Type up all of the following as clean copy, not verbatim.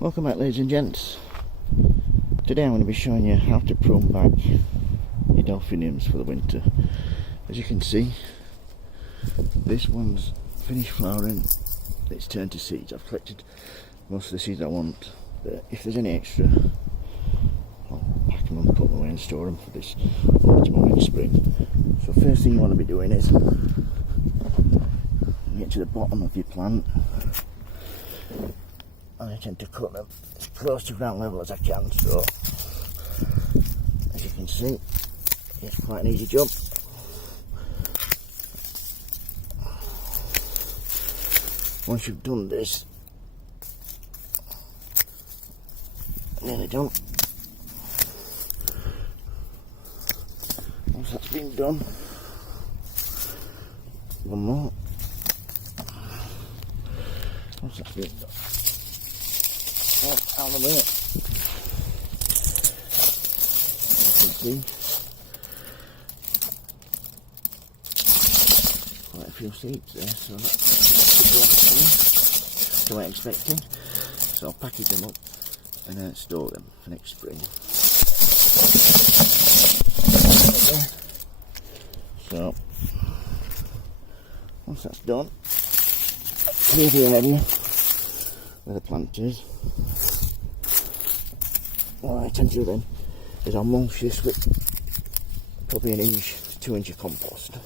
Welcome back, ladies and gents. Today I'm going to be showing you how to prune back your Delphiniums for the winter. As you can see, this one's finished flowering, it's turned to seeds. I've collected most of the seeds I want, but if there's any extra, I'll pack them and put them away and store them for this autumn or next spring. So first thing you want to be doing is get to the bottom of your plant. And I tend to cut them as close to ground level as I can, so as you can see, it's quite an easy job. Once you've done this, nearly done. Once that's been done, one more. Once that's been done, out of the way. You can see quite a few seeds there, so that's what I'm expecting. So I'll package them up and then store them for next spring. So once that's done, clear the area where the plant is. What I tend to do then is I'll mulch this with probably an inch, 2 inch of compost.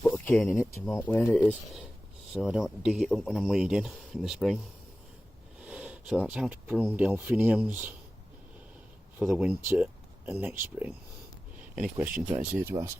Put a cane in it to mark where it is so I don't dig it up when I'm weeding in the spring. So that's how to prune Delphiniums for the winter and next spring. Any questions, right, here to ask?